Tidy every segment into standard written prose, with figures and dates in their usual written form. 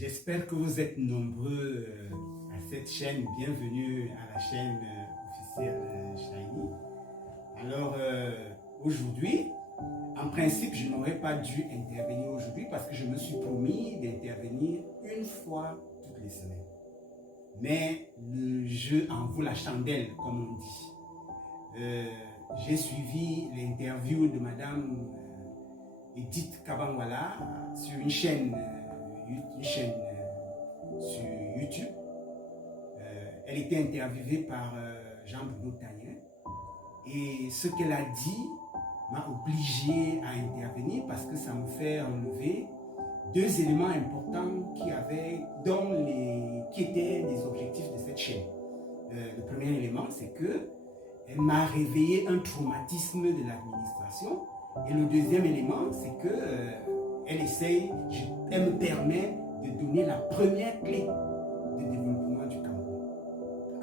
J'espère que vous êtes nombreux à cette chaîne. Bienvenue à la chaîne officielle Shiny. Alors aujourd'hui, en principe, je n'aurais pas dû intervenir aujourd'hui parce que je me suis promis d'intervenir une fois toutes les semaines. Mais le jeu en vaut la chandelle, comme on dit. J'ai suivi l'interview de Madame Edith Kabangwala sur une chaîne sur YouTube. Elle était interviewée par Jean-Bruno Tagnin et ce qu'elle a dit m'a obligé à intervenir parce que ça me fait relever deux éléments importants qui étaient les objectifs de cette chaîne. Le premier élément, c'est que elle m'a réveillé un traumatisme de l'administration. Et le deuxième élément, c'est que elle me permet de donner la première clé de développement du Cameroun.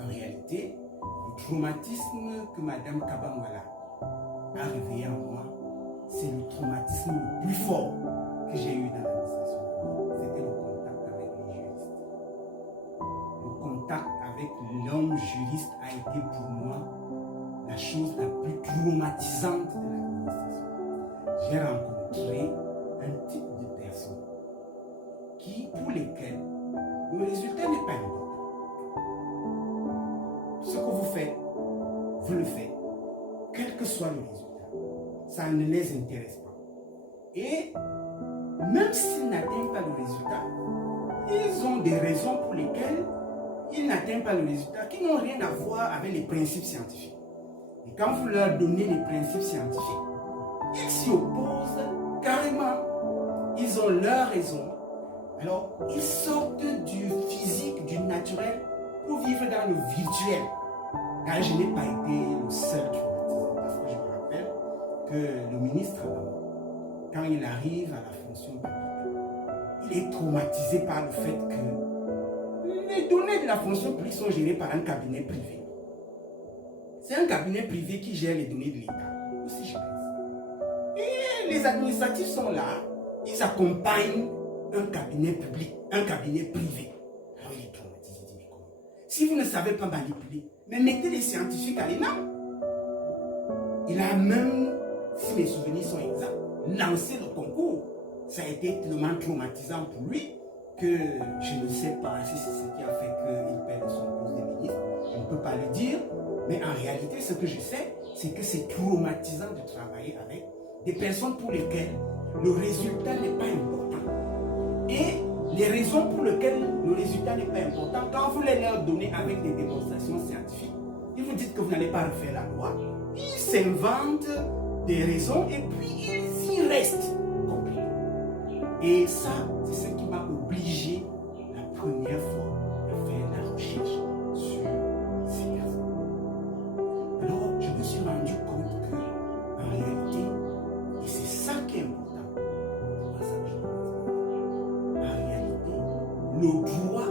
En réalité, le traumatisme que Madame Kabangwala a réveillé en moi, c'est le traumatisme le plus fort que j'ai eu dans l'administration. C'était le contact avec les juristes. Le contact avec l'homme juriste a été pour moi la chose la plus traumatisante de l'administration. J'ai rencontré un type de personnes pour lesquelles le résultat n'est pas important. Ce que vous faites, vous le faites, quel que soit le résultat. Ça ne les intéresse pas. Et même s'ils n'atteignent pas le résultat, ils ont des raisons pour lesquelles ils n'atteignent pas le résultat qui n'ont rien à voir avec les principes scientifiques. Et quand vous leur donnez les principes scientifiques, ils s'y opposent carrément. Ils ont leurs raisons. Alors, ils sortent du physique, du naturel, pour vivre dans le virtuel. Car je n'ai pas été le seul traumatisé. Parce que je me rappelle que le ministre, quand il arrive à la fonction publique, il est traumatisé par le fait que les données de la fonction publique sont gérées par un cabinet privé. C'est un cabinet privé qui gère les données de l'État. Aussi, je pense. Et les administratifs sont là. Ils accompagnent un cabinet public, un cabinet privé. Alors il est traumatisé. Il dit, mais comment? Si vous ne savez pas manipuler, mais mettez les scientifiques à l'ENAM. Il a même, si mes souvenirs sont exacts, lancé le concours. Ça a été tellement traumatisant pour lui que je ne sais pas si c'est ce qui a fait qu'il perde son poste de ministre. On ne peut pas le dire. Mais en réalité, ce que je sais, c'est que c'est traumatisant de travailler avec des personnes pour lesquelles le résultat n'est pas important. Et les raisons pour lesquelles le résultat n'est pas important, quand vous les leur donnez avec des démonstrations scientifiques, ils vous disent que vous n'allez pas refaire la loi, ils s'inventent des raisons et puis ils y restent complètement. Et ça, c'est ce qui m'a obligé la première fois à faire la recherche sur ces personnes. Alors, je me suis rendu compte que, en réalité, et c'est ça qui est important, le droit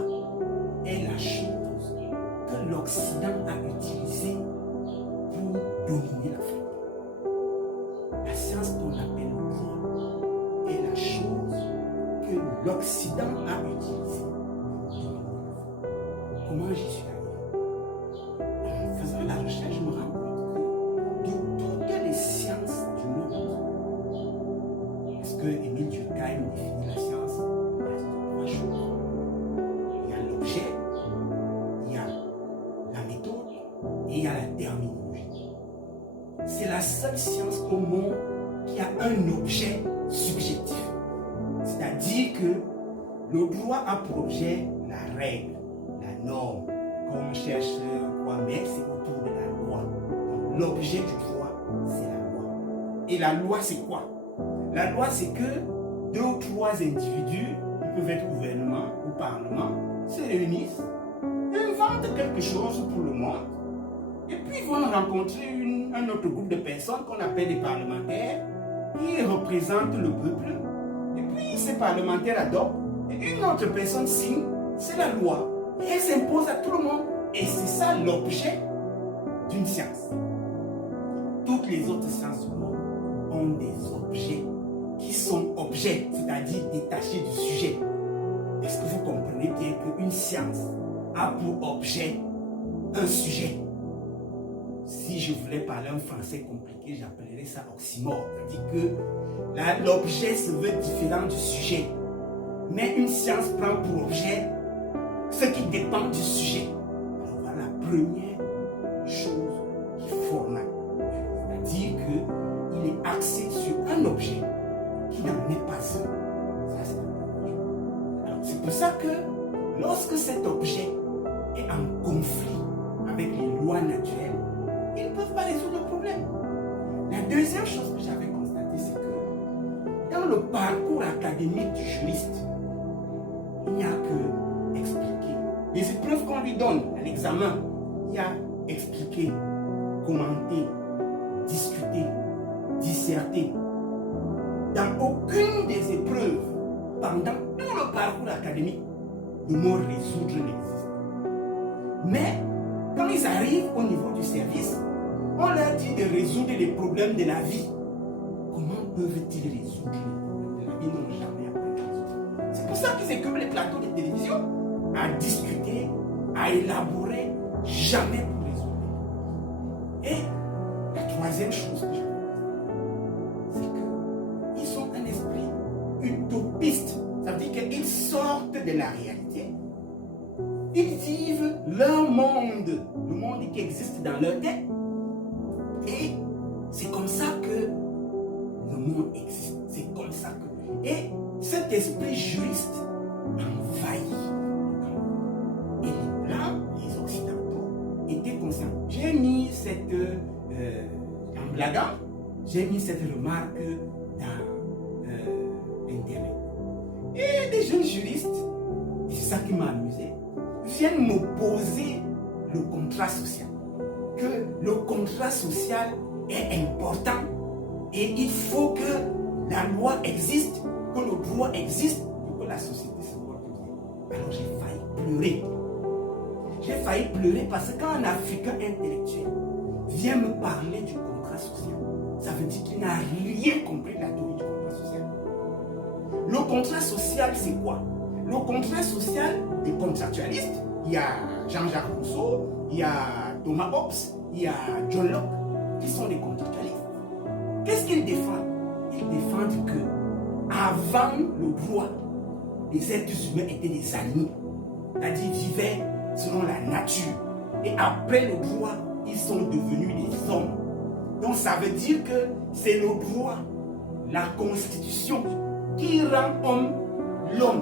est la chose que l'Occident a utilisée pour dominer l'Afrique. La science qu'on appelle le droit est la chose que l'Occident a utilisée pour dominer l'Afrique. Comment j'y suis arrivé? En faisant la recherche, je me rends compte que de toutes les sciences du monde, parce que Émile Durkheim définit la science en base de trois choses. Il y a la méthode et il y a la terminologie. C'est la seule science au monde qui a un objet subjectif. C'est-à-dire que le droit a pour objet la règle, la norme, qu'on cherche quoi mettre, c'est autour de la loi. Donc l'objet du droit, c'est la loi. Et la loi, c'est quoi? La loi, c'est que deux ou trois individus, ils peuvent être gouvernement ou parlement, se réunissent, inventent quelque chose pour le monde, et puis ils vont rencontrer un autre groupe de personnes qu'on appelle des parlementaires, qui représentent le peuple, et puis ces parlementaires adoptent, et une autre personne signe, c'est la loi, et elle s'impose à tout le monde, et c'est ça l'objet d'une science. Toutes les autres sciences du monde ont des objets qui sont objets, c'est-à-dire détachés du sujet. Est-ce que vous une science a pour objet un sujet. Si je voulais parler un français compliqué, j'appellerais ça oxymore. C'est-à-dire que l'objet se veut différent du sujet. Mais une science prend pour objet ce qui dépend du sujet. Alors voilà la première chose qui forme. C'est-à-dire qu'il est axé sur un objet qui n'en est pas un. Ça, c'est la première chose. Alors c'est pour ça que lorsque cet objet est en conflit avec les lois naturelles, ils ne peuvent pas résoudre le problème. La deuxième chose que j'avais constatée, c'est que dans le parcours académique du juriste, il n'y a que expliquer. Les épreuves qu'on lui donne à l'examen, il y a expliquer, commenter, discuter, disserter. Dans aucune des épreuves, pendant tout le parcours académique, le mot résoudre n'existe. Mais quand ils arrivent au niveau du service, on leur dit de résoudre les problèmes de la vie. Comment peuvent-ils résoudre les problèmes de la vie? Ils n'ont jamais appris à résoudre. C'est pour ça qu'ils occupent les plateaux de télévision à discuter, à élaborer, jamais pour résoudre. Et la troisième chose que je veux c'est qu'ils sont un esprit utopiste. Ça veut dire qu'ils sortent de la réalité. Ils vivent leur monde, le monde qui existe dans leur tête. Et c'est comme ça que le monde existe. C'est comme ça que... Et cet esprit juriste envahit le camp. Et les Blancs, les Occidentaux, étaient conscients. J'ai mis cette... en blaguant, j'ai mis cette remarque dans Internet. Et des jeunes juristes, et c'est ça qui m'a amusé, viennent m'opposer le contrat social. Que le contrat social est important et il faut que la loi existe, que le droit existe pour que la société se porte bien. Alors j'ai failli pleurer. J'ai failli pleurer parce que quand un Africain intellectuel vient me parler du contrat social, ça veut dire qu'il n'a rien compris de la théorie du contrat social. Le contrat social, c'est quoi? Le contrat social des contractualistes, il y a Jean-Jacques Rousseau, il y a Thomas Hobbes, il y a John Locke, qui sont des contractualistes. Qu'est-ce qu'ils défendent? Ils défendent que avant le droit, les êtres humains étaient des animaux, c'est-à-dire vivaient selon la nature. Et après le droit, ils sont devenus des hommes. Donc ça veut dire que c'est le droit, la constitution, qui rend homme l'homme.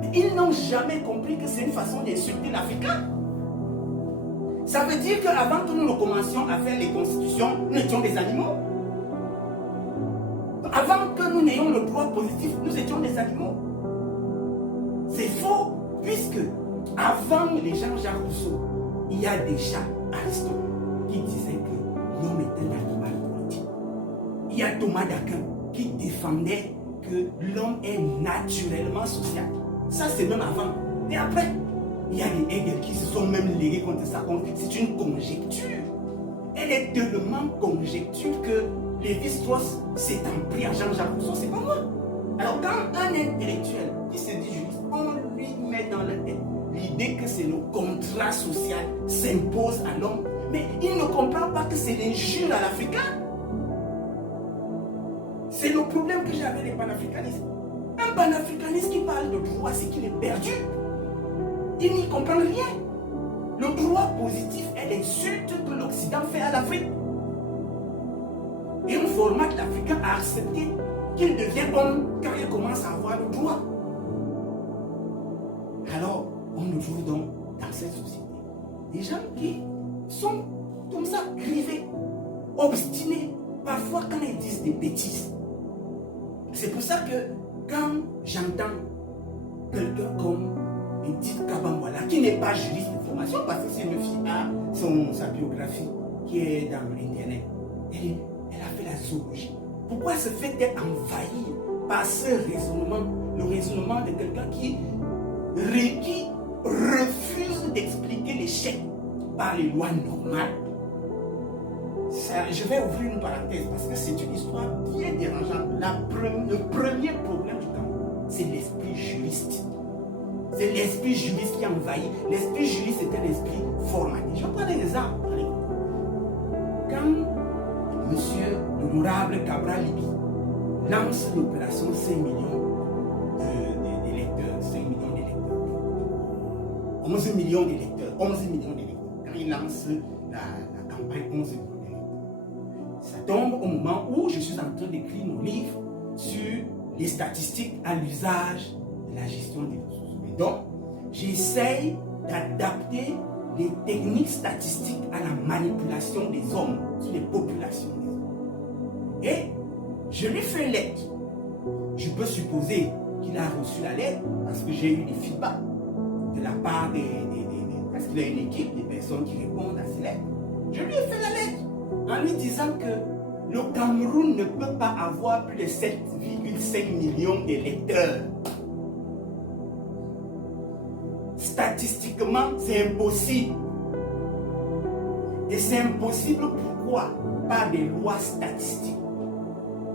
Mais ils n'ont jamais compris que c'est une façon d'insulter l'Africain. Ça veut dire qu'avant que nous commencions à faire les constitutions, nous étions des animaux. Avant que nous n'ayons le droit positif, nous étions des animaux. C'est faux, puisque avant les Jean-Jacques Rousseau, il y a déjà Aristote qui disait que l'homme était un animal politique. Il y a Thomas d'Aquin qui défendait que l'homme est naturellement social. Ça, c'est même avant. Et après, il y a des Hegel qui se sont même légués contre ça. C'est une conjecture. Elle est tellement conjecture que Lévi-Strauss s'est en pris à Jean-Jacques Rousseau. C'est pas moi. Alors, quand un intellectuel qui se dit juriste, on lui met dans la tête l'idée que c'est le contrat social s'impose à l'homme, mais il ne comprend pas que c'est l'injure à l'Africain. C'est le problème que j'ai avec les panafricanistes. Un panafricaniste qui parle de droit, c'est qu'il est perdu. Il n'y comprend rien. Le droit positif est l'insulte que l'Occident fait à l'Afrique. Et on formate l'Africain à accepter qu'il devient homme quand il commence à avoir le droit. Alors, on nous trouve donc dans cette société des gens qui sont comme ça, grivés, obstinés, parfois quand ils disent des bêtises. C'est pour ça que quand j'entends quelqu'un comme Edith Kabambwala, qui n'est pas juriste de formation, parce que c'est une fille a sa biographie qui est dans Internet, elle a fait la zoologie. Pourquoi se fait-elle envahir par ce raisonnement, le raisonnement de quelqu'un qui refuse d'expliquer l'échec par les lois normales? Je vais ouvrir une parenthèse parce que c'est une histoire bien dérangeante. Le premier problème du camp, c'est l'esprit juriste. C'est l'esprit juriste qui a envahi. L'esprit juriste est un esprit formaté. Je vais prendre un exemple. Quand monsieur l'honorable Cabral Libi lance l'opération 5 millions d'électeurs, 5 millions d'électeurs, 11 millions d'électeurs, 11 millions d'électeurs, quand il lance la campagne 11 millions d'électeurs, ça tombe au moment où je suis en train d'écrire mon livre sur les statistiques à l'usage de la gestion des ressources. Et donc, j'essaye d'adapter les techniques statistiques à la manipulation des hommes, sur les populations des hommes. Et je lui fais une lettre. Je peux supposer qu'il a reçu la lettre parce que j'ai eu des feedbacks de la part parce qu'il a une équipe de personnes qui répondent à ces lettres. Je lui ai fait la lettre en lui disant que le Cameroun ne peut pas avoir plus de 7,5 millions d'électeurs. Statistiquement, c'est impossible. Et c'est impossible pourquoi? Par des lois statistiques.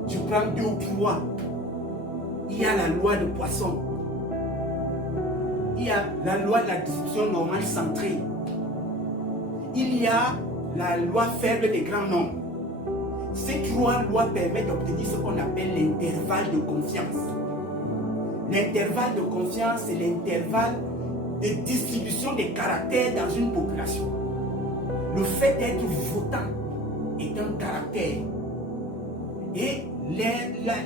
Je prends 2 ou 3. Il y a la loi de Poisson. Il y a la loi de la distribution normale centrée. Il y a la loi faible des grands nombres. Ces 3 lois permettent d'obtenir ce qu'on appelle l'intervalle de confiance. L'intervalle de confiance, c'est l'intervalle de distribution des caractères dans une population. Le fait d'être votant est un caractère. Et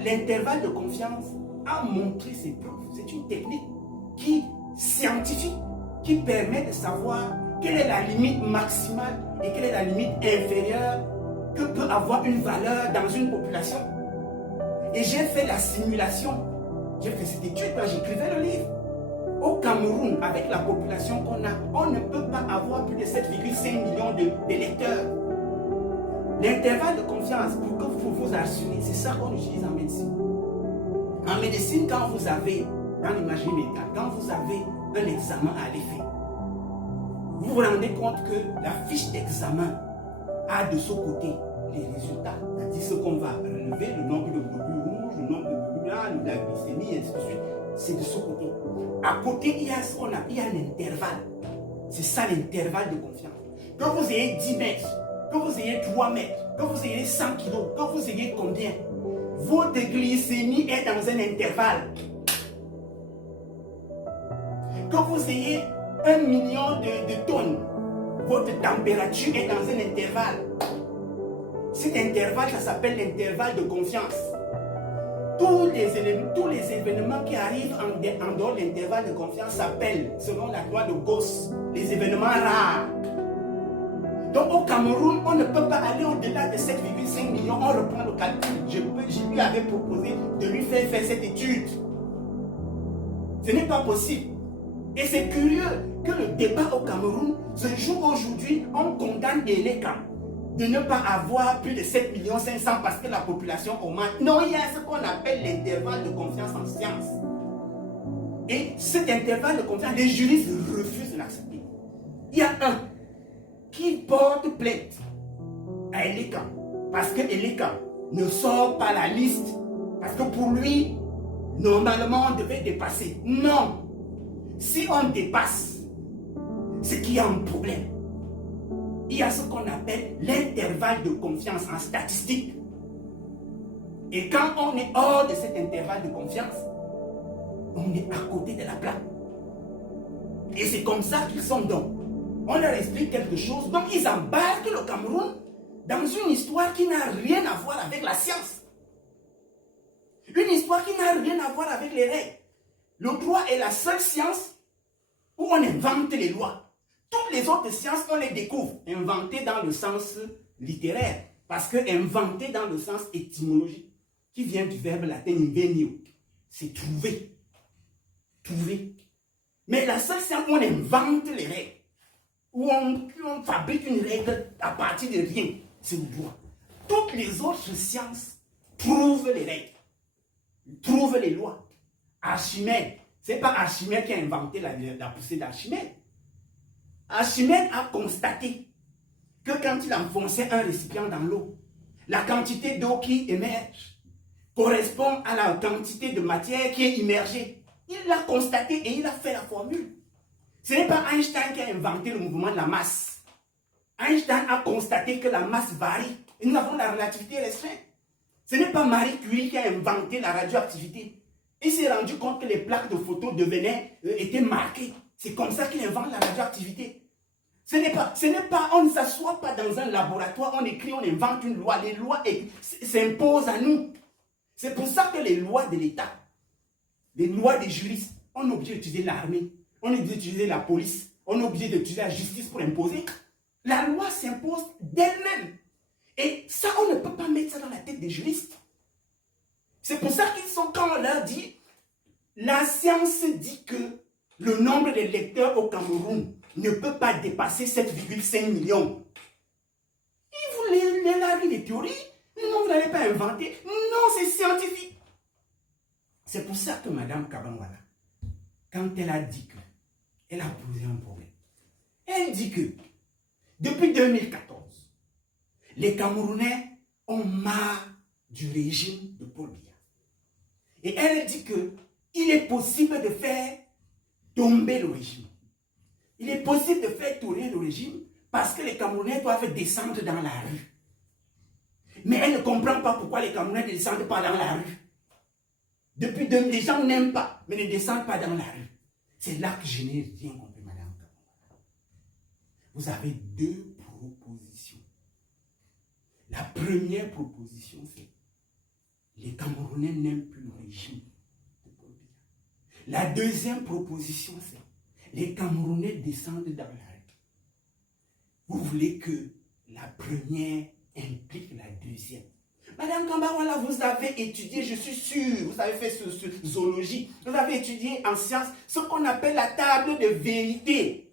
l'intervalle de confiance a montré ses preuves. C'est une technique scientifique qui permet de savoir quelle est la limite maximale et quelle est la limite inférieure que peut avoir une valeur dans une population. Et j'ai fait la simulation. J'ai fait cette étude quand j'écrivais le livre. Au Cameroun, avec la population qu'on a, on ne peut pas avoir plus de 7,5 millions d'électeurs. L'intervalle de confiance, pour que vous vous assurez, c'est ça qu'on utilise en médecine. En médecine, quand vous avez, dans l'imagerie médicale, quand vous avez un examen à aller faire, vous vous rendez compte que la fiche d'examen a de ce côté les résultats, c'est-à-dire ce qu'on va relever, le nombre de globules rouges, le nombre de globules blancs, la glycémie, et ainsi de suite. C'est de ce côté. À côté, il y a un intervalle. C'est ça l'intervalle de confiance. Que vous ayez 10 mètres, que vous ayez 3 mètres, que vous ayez 100 kilos, que vous ayez combien, votre glycémie est dans un intervalle. Que vous ayez 1 million de tonnes, votre température est dans un intervalle. Cet intervalle, ça s'appelle l'intervalle de confiance. Tous les événements qui arrivent en dehors de l'intervalle de confiance s'appellent, selon la loi de Gauss, les événements rares. Donc au Cameroun, on ne peut pas aller au-delà de 7,5 millions. On reprend le calcul. Je lui avais proposé de lui faire cette étude. Ce n'est pas possible. Et c'est curieux que le débat au Cameroun se joue aujourd'hui. On condamne Eleka de ne pas avoir plus de 7,5 millions parce que la population augmente. Non, il y a ce qu'on appelle l'intervalle de confiance en science. Et cet intervalle de confiance, les juristes refusent de l'accepter. Il y a un qui porte plainte à Eleka parce que Eleka ne sort pas la liste parce que pour lui, normalement, on devait dépasser. Non. Si on dépasse, c'est qu'il y a un problème. Il y a ce qu'on appelle l'intervalle de confiance en statistique. Et quand on est hors de cet intervalle de confiance, on est à côté de la plaque. Et c'est comme ça qu'ils sont donc. On leur explique quelque chose, donc ils embarquent le Cameroun dans une histoire qui n'a rien à voir avec la science. Une histoire qui n'a rien à voir avec les règles. Le droit est la seule science où on invente les lois. Toutes les autres sciences, on les découvre. Inventées dans le sens littéraire. Parce que inventées dans le sens étymologique, qui vient du verbe latin invenio, c'est trouver. Trouver. Mais la seule science où on invente les règles, où on fabrique une règle à partir de rien, c'est le droit. Toutes les autres sciences trouvent les règles, trouvent les lois. Archimède, ce n'est pas Archimède qui a inventé la poussée d'Archimède. Archimède a constaté que quand il enfonçait un récipient dans l'eau, la quantité d'eau qui émerge correspond à la quantité de matière qui est immergée. Il l'a constaté et il a fait la formule. Ce n'est pas Einstein qui a inventé le mouvement de la masse. Einstein a constaté que la masse varie. Et nous avons la relativité restreinte. Ce n'est pas Marie Curie qui a inventé la radioactivité. Il s'est rendu compte que les plaques de photos étaient marquées. C'est comme ça qu'il invente la radioactivité. Ce n'est pas, on ne s'assoit pas dans un laboratoire, on écrit, on invente une loi. Les lois s'imposent à nous. C'est pour ça que les lois de l'État, les lois des juristes, on est obligé d'utiliser l'armée, on est obligé d'utiliser la police, on est obligé d'utiliser la justice pour imposer. La loi s'impose d'elle-même. Et ça, on ne peut pas mettre ça dans la tête des juristes. C'est pour ça qu'ils sont, quand on leur dit, la science dit que le nombre de lecteurs au Cameroun ne peut pas dépasser 7,5 millions. Et vous les des théories, non, vous n'allez pas inventer. Non, c'est scientifique. C'est pour ça que Mme Kabangwala, quand elle a dit que, elle a posé un problème. Elle dit que, depuis 2014, les Camerounais ont marre du régime de Paul Biya. Et elle dit que il est possible de faire tomber le régime. Il est possible de faire tourner le régime parce que les Camerounais doivent descendre dans la rue. Mais elle ne comprend pas pourquoi les Camerounais ne descendent pas dans la rue. Depuis 2000, les gens n'aiment pas, mais ne descendent pas dans la rue. C'est là que je n'ai rien compris, Madame Kabangwala. Vous avez deux propositions. La première proposition, c'est les Camerounais n'aiment plus le régime de Paul Biya. La deuxième proposition, c'est les Camerounais descendent dans la rue. Vous voulez que la première implique la deuxième. Madame Kabangwala, vous avez étudié, je suis sûr, vous avez fait zoologie, vous avez étudié en sciences ce qu'on appelle la table de vérité.